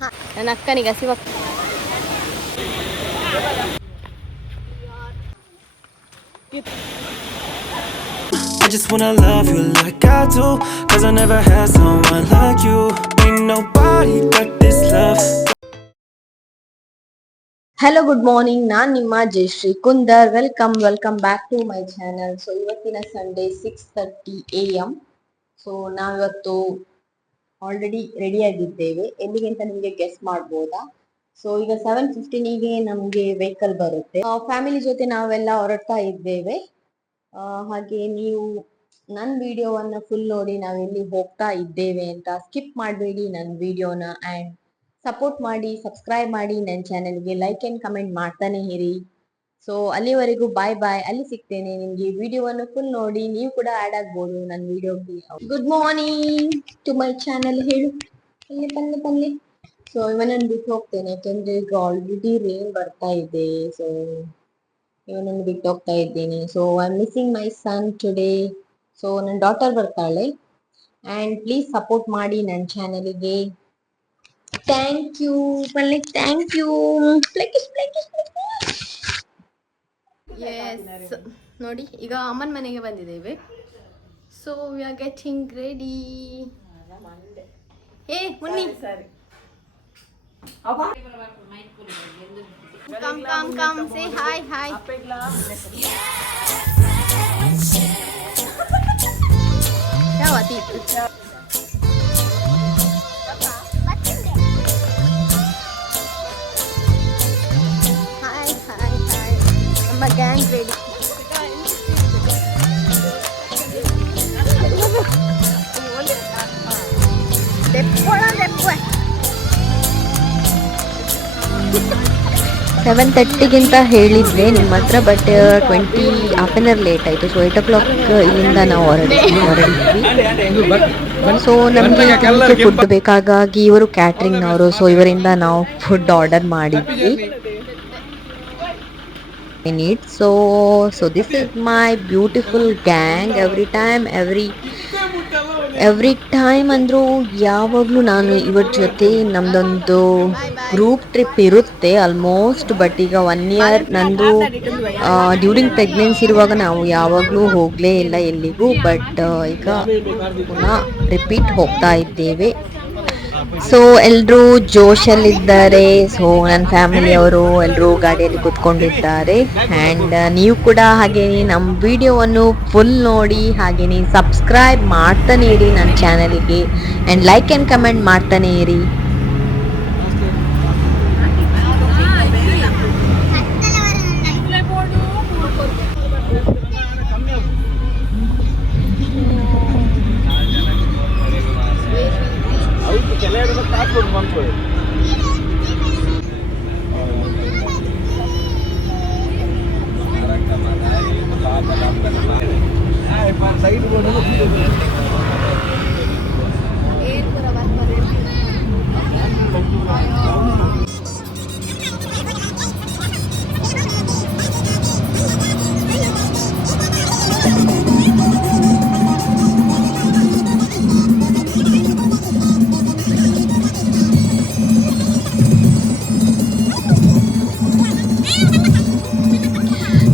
ನನ್ನ ಅಕ್ಕನಿಗೆ ಹಸಿವ. I just wanna love you like I do, 'cause I never had someone like you. Ain't nobody got this love. Hello good morning, ನಾನು ನಿಮ್ಮ Jayashree Kundar. Welcome back to my channel. So ಇವತ್ತಿನ Sunday 6:30 AM. So ನಾವಿವತ್ತು already ready ಆಗಿದ್ದೇವೆ. ಎಲ್ಲಿಗೆ ಅಂತ ನಿಮಗೆ guess ಮಾಡ್ಬೋದಾ? So ಈಗ 7:15ಗೆ ನಮಗೆ ವೆಹಿಕಲ್ ಬರುತ್ತೆ. ಫ್ಯಾಮಿಲಿ ಜೊತೆ ನಾವೆಲ್ಲ ಹೊರಡ್ತಾ ಇದ್ದೇವೆ. ಹಾಗೆ ನೀವು ನನ್ನ ವಿಡಿಯೋವನ್ನ ಫುಲ್ ನೋಡಿ ನಾವೆಲ್ಲಿ ಹೋಗ್ತಾ ಇದ್ದೇವೆ ಅಂತ. ಸ್ಕಿಪ್ ಮಾಡಬೇಡಿ ನನ್ನ ವಿಡಿಯೋನ, ಆ್ಯಂಡ್ ಸಪೋರ್ಟ್ ಮಾಡಿ, ಸಬ್ಸ್ಕ್ರೈಬ್ ಮಾಡಿ ನನ್ನ ಚಾನೆಲ್ಗೆ, ಲೈಕ್ ಅಂಡ್ ಕಮೆಂಟ್ ಮಾಡ್ತಾನೆ ಇರಿ. ಸೊ ಅಲ್ಲಿವರೆಗೂ ಬಾಯ್. ಅಲ್ಲಿ ಸಿಗ್ತೇನೆ ನಿಮ್ಗೆ. ವಿಡಿಯೋವನ್ನು ಫುಲ್ ನೋಡಿ, ನೀವು ಕೂಡ ಆಡ್ ಆಗ್ಬೋದು ನನ್ನ ವಿಡಿಯೋಗೆ. Good morning to my channel. ಹೇಳು ಪಲ್ಲೆ. ಸೊ ಇವನನ್ನು ಬಿಟ್ಟು ಹೋಗ್ತೇನೆ, ಯಾಕೆಂದ್ರೆ ಈಗ ಆಲ್ರೆಡಿ ರೇನ್ ಬರ್ತಾ ಇದೆ. ಸೊ ಇವನನ್ನು ಬಿಟ್ಟು ಹೋಗ್ತಾ ಇದ್ದೀನಿ. So I am missing my son today. So ನನ್ನ ಡಾಟರ್ ಬರ್ತಾಳೆ. ಆ್ಯಂಡ್ ಪ್ಲೀಸ್ ಸಪೋರ್ಟ್ ಮಾಡಿ ನನ್ನ ಚಾನೆಲ್ಗೆ. ಥ್ಯಾಂಕ್ ಯು ಪಲ್ಲೆ, ಥ್ಯಾಂಕ್ ಯು. ಎಸ್, ನೋಡಿ ಈಗ ಅಮ್ಮನ ಮನೆಗೆ ಬಂದಿದ್ದೇವೆ. So we are getting ready. ಏ ಮುನ್ನಿ, ಕಮ್ ಸೇ ಹಾಯ್. ಯಾವ ತೀರ್ತು ನಮ್ಮ ಗ್ಯಾಂಗ್ ರೆಡಿ. ಸೆವೆನ್ 30ಗಿಂತ ಹೇಳಿದ್ವಿ ನಿಮ್ಮ ಹತ್ರ, ಬಟ್ 20 ಹಾಫ್ ಲೇಟ್ ಆಯಿತು. ಸೊ 8 o'clock ಇಲ್ಲಿಂದ ನಾವು ಹೊರಡಿದ್ವಿ. ಸೊ ನಮಗೆ ಫುಡ್ ಬೇಕಾಗಾಗಿ ಇವರು ಕ್ಯಾಟ್ರಿಂಗ್ನವರು. ಸೊ ಇವರಿಂದ ನಾವು ಫುಡ್ ಆರ್ಡರ್ ಮಾಡಿದ್ವಿ. So this is my beautiful gang. every time ಅಂದ್ರೂ ಯಾವಾಗಲೂ ನಾನು ಇವರ ಜೊತೆ ನಮ್ದೊಂದು ಗ್ರೂಪ್ ಟ್ರಿಪ್ ಇರುತ್ತೆ ಆಲ್ಮೋಸ್ಟ್. ಬಟ್ ಈಗ 1 year ನಂದು ಡ್ಯೂರಿಂಗ್ ಪ್ರೆಗ್ನೆನ್ಸಿ ಇರುವಾಗ ನಾವು ಯಾವಾಗಲೂ ಹೋಗಲೇ ಇಲ್ಲ ಎಲ್ಲಿಗೂ. ಬಟ್ ಈಗ ಪುನಃ ರಿಪೀಟ್ ಹೋಗ್ತಾ ಇದ್ದೇವೆ. ಸೊ ಎಲ್ಲರೂ ಜೋಶಲ್ಲಿದ್ದಾರೆ. ಸೊ ನನ್ನ ಫ್ಯಾಮಿಲಿಯವರು ಎಲ್ಲರೂ ಗಾಡಿಯಲ್ಲಿ ಕೂತ್ಕೊಂಡಿದ್ದಾರೆ. ಆ್ಯಂಡ್ ನೀವು ಕೂಡ ಹಾಗೇನೆ ನಮ್ಮ ವಿಡಿಯೋವನ್ನು ಫುಲ್ ನೋಡಿ, ಹಾಗೇನೆ ಸಬ್ಸ್ಕ್ರೈಬ್ ಮಾಡ್ತಾನೆ ಇರಿ ನನ್ನ ಚಾನಲ್ಗೆ, ಆ್ಯಂಡ್ ಲೈಕ್ ಆ್ಯಂಡ್ ಕಮೆಂಟ್ ಮಾಡ್ತಾನೆ ಇರಿ.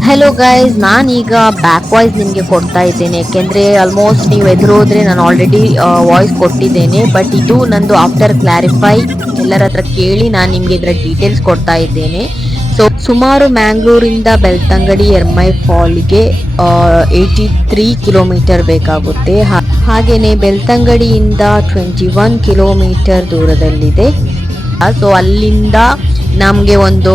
ಹಲೋ ಗೈಸ್, ನಾನೀಗ ಬ್ಯಾಕ್ ವಾಯ್ಸ್ ನಿಮಗೆ ಕೊಡ್ತಾ ಇದ್ದೇನೆ, ಯಾಕೆಂದರೆ ಆಲ್ಮೋಸ್ಟ್ ನೀವು ಎದುರು ಹೋದರೆ ನಾನು ಆಲ್ರೆಡಿ ವಾಯ್ಸ್ ಕೊಟ್ಟಿದ್ದೇನೆ. ಬಟ್ ಇದು ನಂದು ಆಫ್ಟರ್ ಕ್ಲಾರಿಫೈ ಎಲ್ಲರ ಹತ್ರ ಕೇಳಿ ನಾನು ನಿಮಗೆ ಇದರ ಡೀಟೇಲ್ಸ್ ಕೊಡ್ತಾ ಇದ್ದೇನೆ. ಸೊ ಸುಮಾರು ಮ್ಯಾಂಗ್ಳೂರಿಂದ ಬೆಳ್ತಂಗಡಿ ಎರ್ಮೈ ಫಾಲ್ಗೆ 83 ಕಿಲೋಮೀಟರ್ ಬೇಕಾಗುತ್ತೆ. ಹಾಗೆಯೇ ಬೆಳ್ತಂಗಡಿಯಿಂದ 21 ಕಿಲೋಮೀಟರ್ ದೂರದಲ್ಲಿದೆ. ಸೊ ಅಲ್ಲಿಂದ ನಮಗೆ ಒಂದು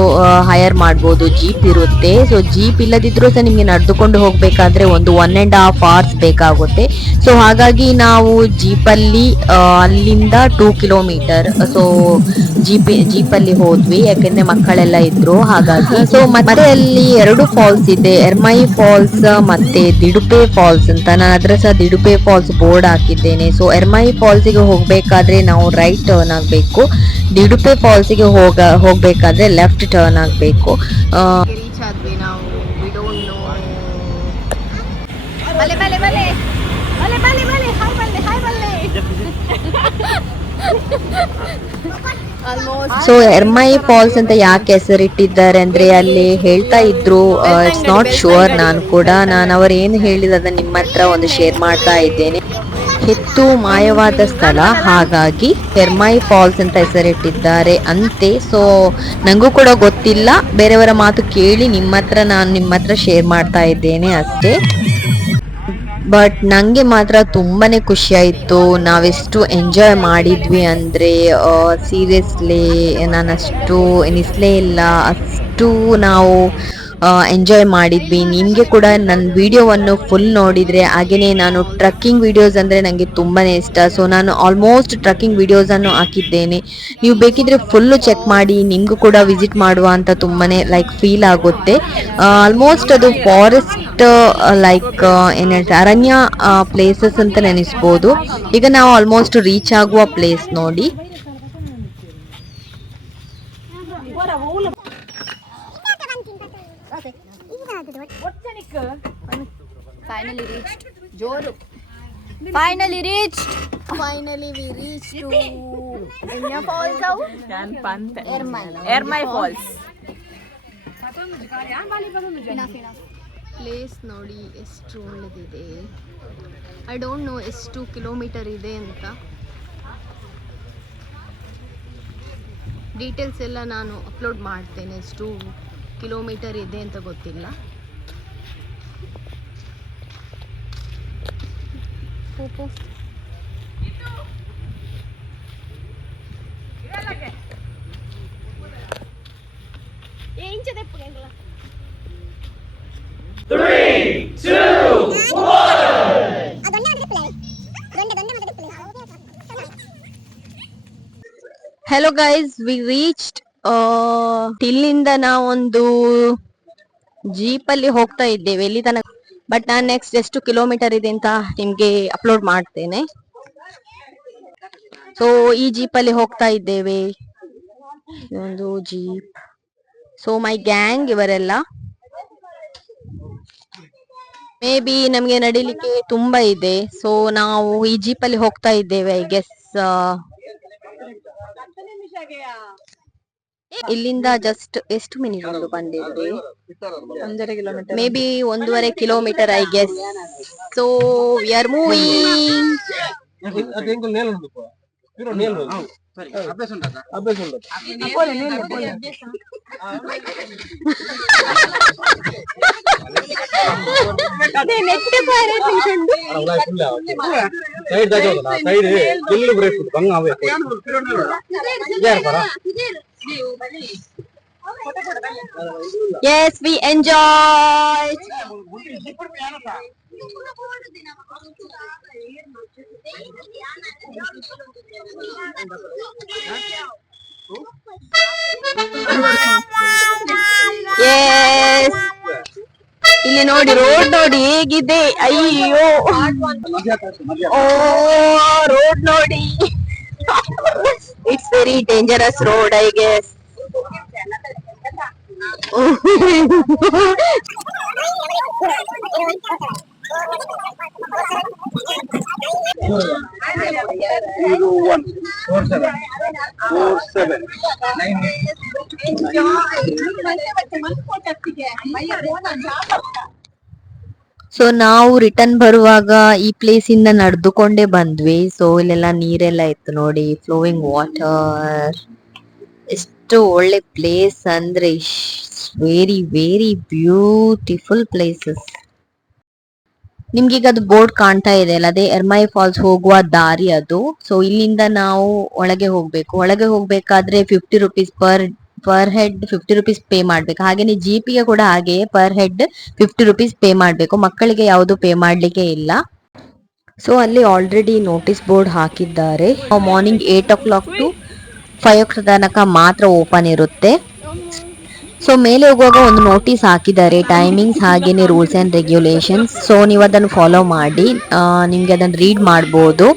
ಹೈರ್ ಮಾಡ್ಬೋದು, ಜೀಪ್ ಇರುತ್ತೆ. ಸೊ ಜೀಪ್ ಇಲ್ಲದಿದ್ರೂ ಸಹ ನಿಮಗೆ ನಡೆದುಕೊಂಡು ಹೋಗಬೇಕಾದ್ರೆ ಒಂದು 1.5 hours ಬೇಕಾಗುತ್ತೆ. ಸೊ ಹಾಗಾಗಿ ನಾವು ಜೀಪಲ್ಲಿ ಅಲ್ಲಿಂದ 2 ಕಿಲೋಮೀಟರ್ ಸೊ ಜೀಪಲ್ಲಿ ಹೋದ್ವಿ, ಯಾಕೆಂದ್ರೆ ಮಕ್ಕಳೆಲ್ಲ ಇದ್ರು ಹಾಗಾಗಿ. ಸೊ ಮತ್ತೆ ಅಲ್ಲಿ 2 ಫಾಲ್ಸ್ ಇದೆ, ಎರ್ಮೈ ಫಾಲ್ಸ್ ಮತ್ತೆ ದಿಡುಪೆ ಫಾಲ್ಸ್ ಅಂತ. ನಾನು ಅದ್ರ ಸಹ ದಿಡುಪೆ ಫಾಲ್ಸ್ ಬೋರ್ಡ್ ಹಾಕಿದ್ದೇನೆ. ಸೊ ಎರ್ಮೈ ಫಾಲ್ಸಿಗೆ ಹೋಗ್ಬೇಕಾದ್ರೆ ನಾವು ರೈಟ್ ಟರ್ನ್ ಆಗಬೇಕು, ದಿಡುಪೆ ಫಾಲ್ಸಿಗೆ ಹೋಗ್ಬೇಕಾದ್ರೆ ಲೆಫ್ಟ್ ಟರ್ನ್ ಆಗಬೇಕು. ರೀಚ್ ಆದ್ವಿ ನಾವು. We don't know. ಬಲೆ ಹಾಯ್ ಬಲ್ಲೆ ಸೊ ಎರ್ಮೈ ಫಾಲ್ಸ್ ಅಂತ ಯಾಕೆ ಹೆಸರಿಟ್ಟಿದ್ದಾರೆ ಅಂದ್ರೆ ಅಲ್ಲಿ ಹೇಳ್ತಾ ಇದ್ರು, ಇಟ್ಸ್ ನಾಟ್ ಶೂರ್. ನಾನು ಅವ್ರು ಏನು ಹೇಳಿದ ನಿಮ್ಮ ಹತ್ರ ಒಂದು ಶೇರ್ ಮಾಡ್ತಾ ಇದ್ದೇನೆ. ಹೆಚ್ಚು ಮಾಯವಾದ ಸ್ಥಳ, ಹಾಗಾಗಿ ಎರ್ಮೈ ಫಾಲ್ಸ್ ಅಂತ ಹೆಸರಿಟ್ಟಿದ್ದಾರೆ ಅಂತೆ. ಸೊ ನಂಗೂ ಕೂಡ ಗೊತ್ತಿಲ್ಲ, ಬೇರೆಯವರ ಮಾತು ಕೇಳಿ ನಾನು ನಿಮ್ಮ ಹತ್ರ ಶೇರ್ ಮಾಡ್ತಾ ಇದ್ದೇನೆ ಅಷ್ಟೇ. ಬಟ್ ನಂಗೆ ಮಾತ್ರ ತುಂಬಾನೇ ಖುಷಿ ಆಯ್ತು. ನಾವೆಷ್ಟು ಎಂಜಾಯ್ ಮಾಡಿದ್ವಿ ಅಂದ್ರೆ ಸೀರಿಯಸ್ಲಿ ನಾನಷ್ಟು ಎನಿಸ್ಲೇ ಇಲ್ಲ, ಅಷ್ಟು ನಾವು ಎಂಜಾಯ್ ಮಾಡಿದ್ವಿ. ನಿಮಗೆ ಕೂಡ ನನ್ನ ವಿಡಿಯೋವನ್ನು ಫುಲ್ ನೋಡಿದರೆ, ಹಾಗೆಯೇ ನಾನು ಟ್ರಕ್ಕಿಂಗ್ ವಿಡಿಯೋಸ್ ಅಂದರೆ ನನಗೆ ತುಂಬಾ ಇಷ್ಟ. ಸೊ ನಾನು ಆಲ್ಮೋಸ್ಟ್ ಟ್ರಕ್ಕಿಂಗ್ ವಿಡಿಯೋಸನ್ನು ಹಾಕಿದ್ದೇನೆ. ನೀವು ಬೇಕಿದ್ರೆ ಫುಲ್ಲು ಚೆಕ್ ಮಾಡಿ, ನಿಮಗೂ ಕೂಡ ವಿಸಿಟ್ ಮಾಡುವ ಅಂತ ತುಂಬಾ ಫೀಲ್ ಆಗುತ್ತೆ. ಆಲ್ಮೋಸ್ಟ್ ಅದು ಫಾರೆಸ್ಟ್ ಏನು ಹೇಳ್ತಾರೆ, ಅರಣ್ಯ ಪ್ಲೇಸಸ್ ಅಂತ ನೆನೆಸ್ಬೋದು. ಈಗ ನಾವು ಆಲ್ಮೋಸ್ಟ್ ರೀಚ್ ಆಗುವ ಪ್ಲೇಸ್ ನೋಡಿ. Finally reached. Joru. Finally reached. Finally we reached to Enya Falls. How? Ermai Falls. Enough. Place ನೋಡಿ ಎಷ್ಟು ಒಳ್ಳೆದಿದೆ. ಐ ಡೋಂಟ್ ನೋ ಎಷ್ಟು ಕಿಲೋಮೀಟರ್ ಇದೆ ಅಂತ. ಡೀಟೇಲ್ಸ್ ಎಲ್ಲ ನಾನು ಅಪ್ಲೋಡ್ ಮಾಡ್ತೇನೆ, ಎಷ್ಟು ಕಿಲೋಮೀಟರ್ ಇದೆ ಅಂತ ಗೊತ್ತಿಲ್ಲ. Hello guys, V reached. ಇಲ್ಲಿಂದ ನಾವೊಂದು ಜೀಪಲ್ಲಿ ಹೋಗ್ತಾ ಇದ್ದೇವೆ ಇಲ್ಲಿ ತನಕ. ಬಟ್ ನಾನು ನೆಕ್ಸ್ಟ್ ಎಷ್ಟು ಕಿಲೋಮೀಟರ್ ಇದೆ ಅಂತ ನಿಮ್ಗೆ ಅಪ್ಲೋಡ್ ಮಾಡ್ತೇನೆ. ಸೊ ಈ ಜೀಪಲ್ಲಿ ಹೋಗ್ತಾ ಇದ್ದೇವೆ, ಒಂದು ಜೀಪ್. ಸೊ ಮೈ ಗ್ಯಾಂಗ್ ಇವರೆಲ್ಲ. ಮೇ ಬಿ ನಮ್ಗೆ ನಡಿಲಿಕ್ಕೆ ತುಂಬಾ ಇದೆ. ಸೊ ನಾವು ಈ ಜೀಪಲ್ಲಿ ಹೋಗ್ತಾ ಇದ್ದೇವೆ. ಐ ಗೆಸ್ ಇಲ್ಲಿಂದ ಜಸ್ಟ್ ಎಷ್ಟು ಮಿನಿಟ್ ಬಂದಿದ್ವಿ, may be 1.5 kilometre I guess. So we are moving. Yes, we enjoyed. Yes. ಇಲ್ಲಿ ನೋಡಿ, ರೋಡ್ ನೋಡಿ ಹೇಗಿದೆ. ಅಯ್ಯೋ, ಓ ರೋಡ್ ನೋಡಿ. It's very dangerous road I guess. So ನಾವು ರಿಟರ್ನ್ ಬರುವಾಗ ಈ ಪ್ಲೇಸ್ ಇಂದ ನಡೆದುಕೊಂಡೇ ಬಂದ್ವಿ. ಸೊ ಇಲ್ಲೆಲ್ಲ ನೀರೆಲ್ಲ ಇತ್ತು ನೋಡಿ, ಫ್ಲೋವಿಂಗ್ ವಾಟರ್. ಎಷ್ಟು ಒಳ್ಳೆ ಪ್ಲೇಸ್ ಅಂದ್ರೆ, ವೆರಿ ವೆರಿ ಬ್ಯೂಟಿಫುಲ್ ಪ್ಲೇಸಸ್. ನಿಮ್ಗೀಗ ಅದು ಬೋರ್ಡ್ ಕಾಣ್ತಾ ಇದೆ ಅಲ್ಲ, ಅದೇ ಎರ್ಮೈ ಫಾಲ್ಸ್ ಹೋಗುವ ದಾರಿ ಅದು. ಸೊ ಇಲ್ಲಿಂದ ನಾವು ಒಳಗೆ ಹೋಗ್ಬೇಕು. ಒಳಗೆ ಹೋಗ್ಬೇಕಾದ್ರೆ 50 rupees per head 50 rupees pay ಮಾಡ್ಬೇಕು. ಹಾಗೇನೆ ಜೀಪಿಗೆ ಕೂಡ ಹಾಗೆ ಪರ್ ಹೆಡ್ 50 ರುಪೀಸ್ ಪೇ ಮಾಡ್ಬೇಕು. ಮಕ್ಕಳಿಗೆ ಯಾವುದು ಪೇ ಮಾಡ್ಲಿಕ್ಕೆ ಇಲ್ಲ. ಸೊ ಅಲ್ಲಿ ಆಲ್ರೆಡಿ ನೋಟಿಸ್ ಬೋರ್ಡ್ ಹಾಕಿದ್ದಾರೆ. ಮಾರ್ನಿಂಗ್ 8 o'clock to 5 o'clock ತನಕ ಮಾತ್ರ ಓಪನ್ ಇರುತ್ತೆ. ಸೊ ಮೇಲೆ ಹೋಗುವಾಗ ಒಂದು ನೋಟಿಸ್ ಹಾಕಿದ್ದಾರೆ, ಟೈಮಿಂಗ್ಸ್ ಹಾಗೇನೆ ರೂಲ್ಸ್ ಅಂಡ್ ರೆಗ್ಯುಲೇಷನ್ಸ್. ಸೊ ನೀವು ಅದನ್ನು ಫಾಲೋ ಮಾಡಿ, ನಿಮ್ಗೆ ಅದನ್ನು ರೀಡ್ ಮಾಡ್ಬೋದು.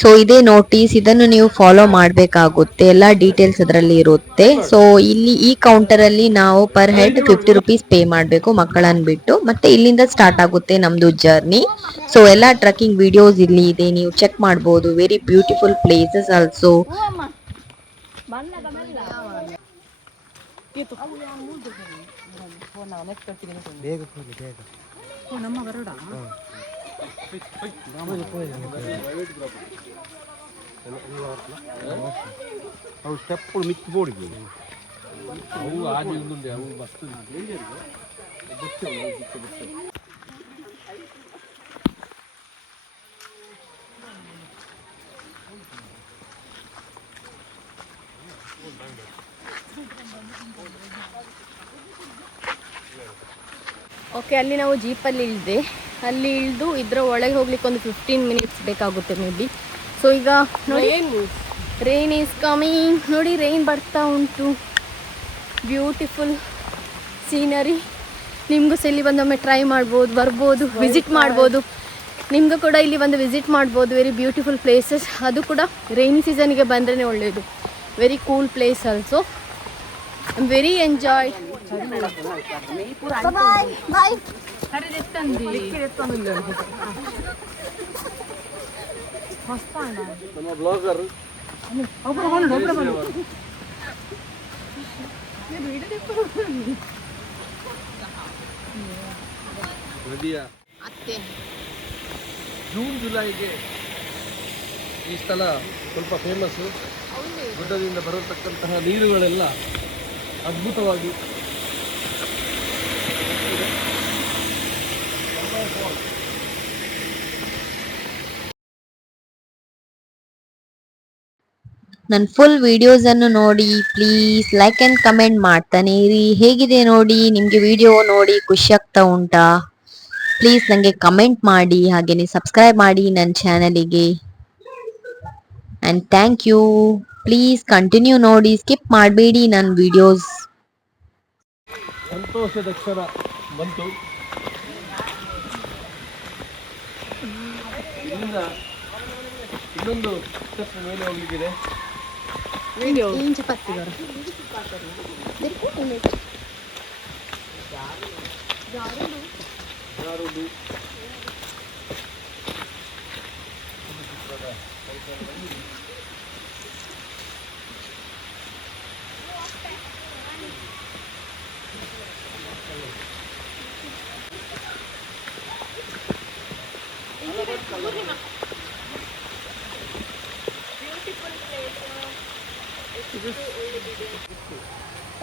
ಸೊ ಇದೇ ನೋಟಿಸ್, ಇದನ್ನು ನೀವು ಫಾಲೋ ಮಾಡಬೇಕಾಗುತ್ತೆ. ಎಲ್ಲ ಡೀಟೇಲ್ಸ್ ಅದರಲ್ಲಿ ಇರುತ್ತೆ. ಸೊ ಇಲ್ಲಿ ಈ ಕೌಂಟರ್ ಅಲ್ಲಿ ನಾವು ಪರ್ ಹೆಡ್ 50 ರುಪೀಸ್ ಪೇ ಮಾಡಬೇಕು ಮಕ್ಕಳನ್ನ ಬಿಟ್ಟು. ಮತ್ತೆ ಇಲ್ಲಿಂದ ಸ್ಟಾರ್ಟ್ ಆಗುತ್ತೆ ನಮ್ದು ಜರ್ನಿ. ಸೊ ಎಲ್ಲ ಟ್ರಕ್ಕಿಂಗ್ ವಿಡಿಯೋಸ್ ಇಲ್ಲಿ ಇದೆ, ನೀವು ಚೆಕ್ ಮಾಡಬಹುದು. Very beautiful places also. ಅವು ಸ್ಟೆಪ್ಪುಗಳು ಮಿಕ್ಕಿ ಬೋಡಿಗೆ ಅವು ಆದಿ ಒಂದೊಂದೇ ಅವು ಬಸ್ತು ಓಕೆ, ಅಲ್ಲಿ ನಾವು ಜೀಪಲ್ಲಿ ಇಳಿದೆ. ಅಲ್ಲಿ ಇಳಿದು ಇದರ ಒಳಗೆ ಹೋಗ್ಲಿಕ್ಕೆ ಒಂದು 15 ಮಿನಿಟ್ಸ್ ಬೇಕಾಗುತ್ತೆ ಮೇ ಬಿ. ಸೊ ಈಗ ನೋಡಿ, ರೈನ್ ಈಸ್ ಕಮಿಂಗ್. ನೋಡಿ, ರೈನ್ ಬರ್ತಾ ಉಂಟು. Beautiful scenery. ನಿಮಗೂ ಸಹ ಇಲ್ಲಿ ಬಂದೊಮ್ಮೆ ಟ್ರೈ ಮಾಡ್ಬೋದು, ಬರ್ಬೋದು, ವಿಸಿಟ್ ಮಾಡ್ಬೋದು. ನಿಮಗೂ ಕೂಡ ಇಲ್ಲಿ ಬಂದು ವಿಸಿಟ್ ಮಾಡ್ಬೋದು. Very beautiful places. ಅದು ಕೂಡ ರೈನಿ ಸೀಸನ್ಗೆ ಬಂದ್ರೇ ಒಳ್ಳೆಯದು. Very cool place also. I am very enjoy. Bye bye. ನಮ್ಮ ಬ್ಲಾಗರ್ ನದಿಯ ಅತ್ತೆ ಜೂನ್ ಜುಲೈಗೆ ಈ ಸ್ಥಳ ಸ್ವಲ್ಪ ಫೇಮಸ್ಸು. ಗುಡ್ಡದಿಂದ ಬರತಕ್ಕಂತಹ ನೀರುಗಳೆಲ್ಲ ಅದ್ಭುತವಾಗಿ ನನ್ನ ಫುಲ್ ವಿಡಿಯೋಸ್ ಅನ್ನು ನೋಡಿ. ಪ್ಲೀಸ್ ಲೈಕ್ ಅಂಡ್ ಕಮೆಂಟ್ ಮಾಡ್ತಾನೆ ಇರಿ. ಹೇಗಿದೆ ನೋಡಿ, ನಿಮಗೆ ವಿಡಿಯೋ ನೋಡಿ ಖುಷಿ ಆಗ್ತಾ ಉಂಟಾ? ಪ್ಲೀಸ್ ನನಗೆ ಕಮೆಂಟ್ ಮಾಡಿ, ಹಾಗೆಯೇ ಸಬ್ಸ್ಕ್ರೈಬ್ ಮಾಡಿ ನನ್ನ ಚಾನಲಿಗೆ. And thank you. Please continue ನೋಡಿ, ಸ್ಕಿಪ್ ಮಾಡಬೇಡಿ ನನ್ನ ವಿಡಿಯೋಸ್. ಸಂತೋಷದ ಕ್ಷಣ ಬಂತು. ಇಲ್ಲಿಂದ ಇನ್ನೊಂದು ಸ್ಟೆಪ್ ಮೇಲೆ ಹೋಗ್ಲಿಕ್ಕಿದೆ. ಜಾರುಡು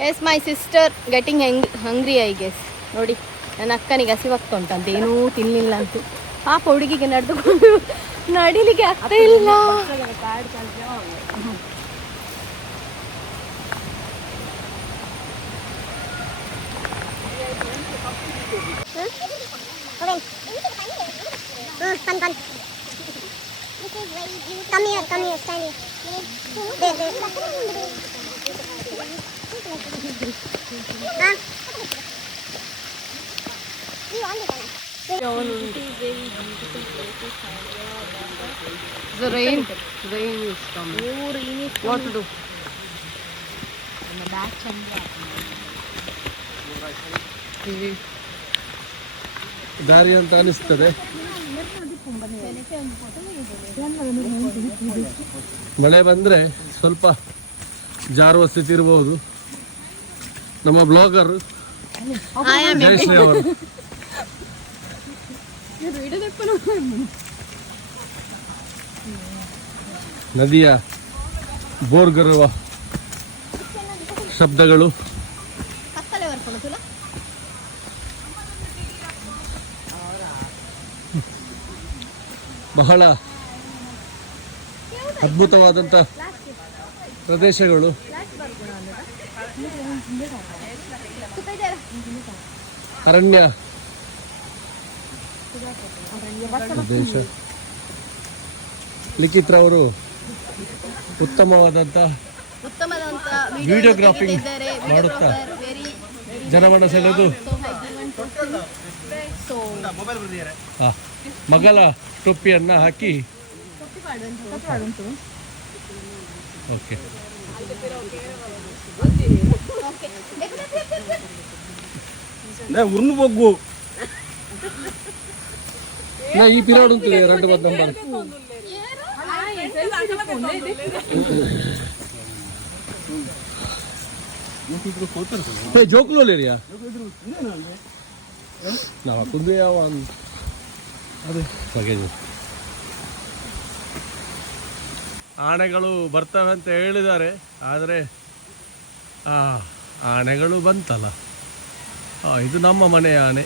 yes, my sister getting hungry I guess. ನೋಡಿ, ನನ್ನ ಅಕ್ಕನಿಗೆ ಹಸಿವಾಗ್ತಾ ಉಂಟಂತ, ಏನೂ ತಿನ್ನಲಿಲ್ಲ ಅಂತೂ. ಪಾಪ ಹುಡುಗಿಗೆ ನಡೆದುಕೊಂಡು ನಡಿಲಿಕ್ಕೆ ಆಗ್ತಾ ಇಲ್ಲ. Come here, stand here. There. You want it? The rain is coming. Oh, rain is coming. What to do? ದಾರಿ ಅಂತ ಅನಿಸ್ತದೆ. ಮಳೆ ಬಂದರೆ ಸ್ವಲ್ಪ ಜಾರುವ ಸ್ಥಿತಿ ಇರಬಹುದು. ನಮ್ಮ ಬ್ಲಾಗರ್ ಜಯಶ್ರೀ ಅವರು ನದಿಯ ಬೋರ್ಗರುವ ಶಬ್ದಗಳು ಬಹಳ ಅದ್ಭುತವಾದಂಥ ಪ್ರದೇಶಗಳು. ಅರಣ್ಯ ಪ್ರದೇಶ. ಲಿಖಿತ್ರವರು ಉತ್ತಮವಾದಂಥ ವಿಡಿಯೋಗ್ರಾಫಿಂಗ್ ಮಾಡುತ್ತಾ ಜನಮನ ಸೆಳೆದು ಮಗಲ ಟೊಪ್ಪಿಯನ್ನು ಹಾಕಿ ಓಕೆ ಉರ್ನು ಬೊಗ್ಗು ನಾ ಈ ಪಿರಿಯಡ್ ಉಂಟು 2 ನಂಬರ್ ಹೇ ಜೋಕ್ಲು ಲೇರಿಯಾ ನಾವು ಹಾಕುದು ಯಾವ ಅದೇ ಬಗೆದು ಆನೆಗಳು ಬರ್ತವೆ ಅಂತ ಹೇಳಿದ್ದಾರೆ, ಆದರೆ ಆನೆಗಳು ಬಂತಲ್ಲ. ಇದು ನಮ್ಮ ಮನೆಯ ಆನೆ,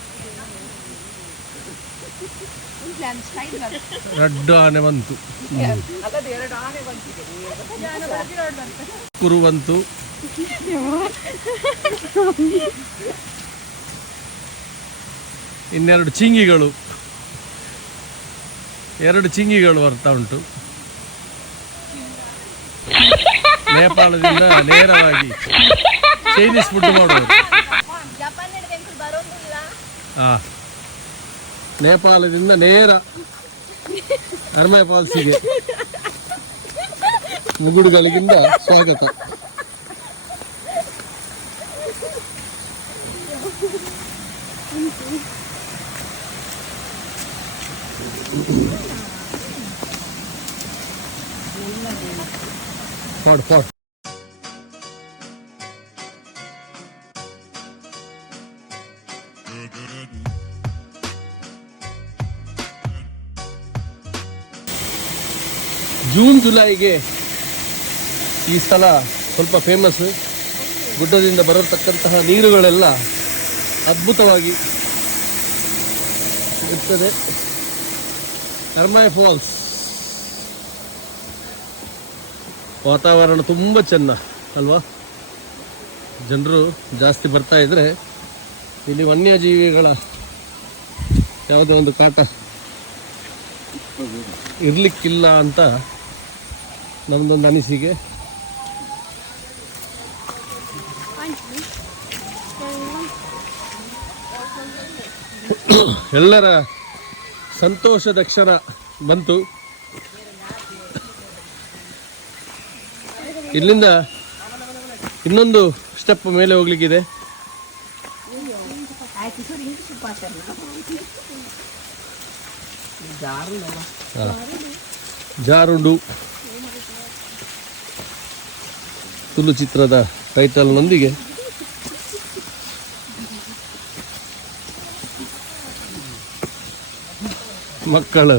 ದೊಡ್ಡ ಆನೆ ಬಂತು, ಕುರು ಬಂತು, ಇನ್ನೆರಡು ಚಿಂಗಿಗಳು, 2 ಚಿಂಗಿಗಳು ಬರ್ತಾ ಉಂಟು. ನೇಪಾಳದಿಂದ ನೇರವಾಗಿ ಚೈನೀಸ್ ಫುಡ್ ಮಾಡುವುದು. ನೇಪಾಳದಿಂದ ನೇರ ಅರ್ಮೆ ಫಾಲ್ಸಿಗೆ ಮುಗುಡುಗಳಿಗಿಂದ ಸ್ವಾಗತ. Ford. ಜೂನ್ ಜುಲೈಗೆ ಈ ಸ್ಥಳ ಸ್ವಲ್ಪ ಫೇಮಸ್. ಗುಡ್ಡದಿಂದ ಬರತಕ್ಕಂತಹ ನೀರುಗಳೆಲ್ಲ ಅದ್ಭುತವಾಗಿ ಇರ್ತದೆ. ಅರ್ಮಾಯ್ ಫಾಲ್ಸ್ ವಾತಾವರಣ ತುಂಬ ಚೆನ್ನ ಅಲ್ವಾ. ಜನರು ಜಾಸ್ತಿ ಬರ್ತಾ ಇದ್ರೆ ಇಲ್ಲಿ ವನ್ಯಜೀವಿಗಳ ಯಾವುದೋ ಒಂದು ಕಾಟ ಇರ್ಲಿಕ್ಕಿಲ್ಲ ಅಂತ ನಮ್ಮದೊಂದು ಅನಿಸಿಕೆ. ಎಲ್ಲರ ಸಂತೋಷದ ಕ್ಷಣ ಬಂತು. ಇಲ್ಲಿಂದ ಇನ್ನೊಂದು ಸ್ಟೆಪ್ ಮೇಲೆ ಹೋಗ್ಲಿಕ್ಕಿದೆ. ಜಾರುಂಡು ತುಳು ಚಿತ್ರದ ಟೈಟಲ್ನೊಂದಿಗೆ ಮಕ್ಕಳು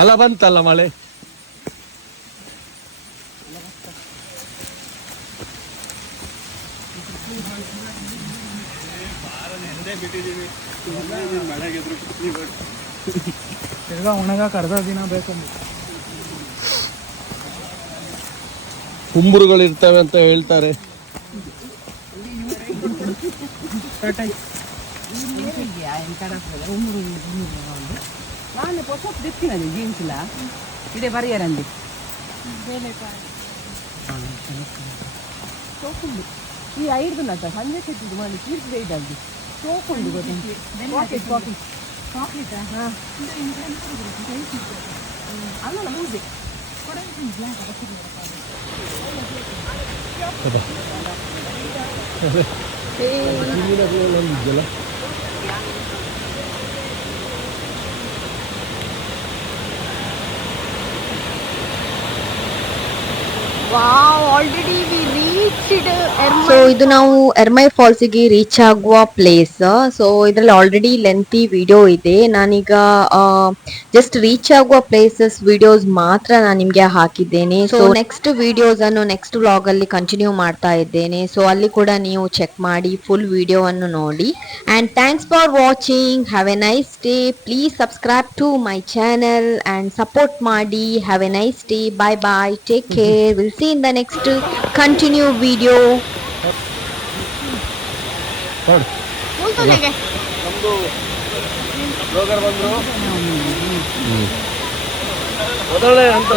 ಅಲ್ಲ ಬಂತಲ್ಲ ಮಳೆ. ಒಣಗಾಕ ಅರ್ಧ ದಿನ ಬೇಕಂದ್ರೆ ಕುಂಬುರುಗಳು ಇರ್ತವೆ ಅಂತ ಹೇಳ್ತಾರೆ. ನಾನು ಹೊಸ ತೆತ್ತಿನದು ಜೀನ್ಸ್ ಇಲ್ಲ ಇದೇ ಬರೆಯರಂದಿ ಸೋಕುಂಡು ಈ 5 ನಟ ಸಂಜೆ ಕೆಟ್ಟಿದ್ದು ಮಾಡಿ ತೀರ್ಸಿದೆ ಇದ್ದಲ್ಲಿ ಸೋಕುಂಡು ಗೊತ್ತುಂಟು ಅಲ್ಲ ಮೂಸೆ wow, already we reached so ಇದು ನಾವು ಎರ್ಮೈ ಫಾಲ್ಸಿಗೆ ರೀಚ್ ಆಗುವ ಪ್ಲೇಸ್. ಸೊ ಇದರಲ್ಲಿ ಆಲ್ರೆಡಿ ಲೆಂತಿ ವಿಡಿಯೋ ಇದೆ. ನಾನೀಗ ಜಸ್ಟ್ ರೀಚ್ ಆಗುವ ಪ್ಲೇಸಸ್ ವಿಡಿಯೋಸ್ ಮಾತ್ರ ನಾನು ನಿಮಗೆ ಹಾಕಿದ್ದೇನೆ. ಸೊ ನೆಕ್ಸ್ಟ್ ವಿಡಿಯೋಸ್ ಅನ್ನು ನೆಕ್ಸ್ಟ್ ವ್ಲಾಗ್ ಅಲ್ಲಿ ಕಂಟಿನ್ಯೂ ಮಾಡ್ತಾ ಇದ್ದೇನೆ. ಸೊ ಅಲ್ಲಿ ಕೂಡ ನೀವು ಚೆಕ್ ಮಾಡಿ ಫುಲ್ ವಿಡಿಯೋವನ್ನು ನೋಡಿ. And thanks for watching. Have a nice day. Please subscribe to my channel and support ಮಾಡಿ. Have a nice day. Bye bye. Take care. Will see in the next continue video. ಮುಲ್ತೊನೆಗೆ ನಮ್ದು blogger ಬಂದ್ರು ಮೊದಲೇ ಅಂತ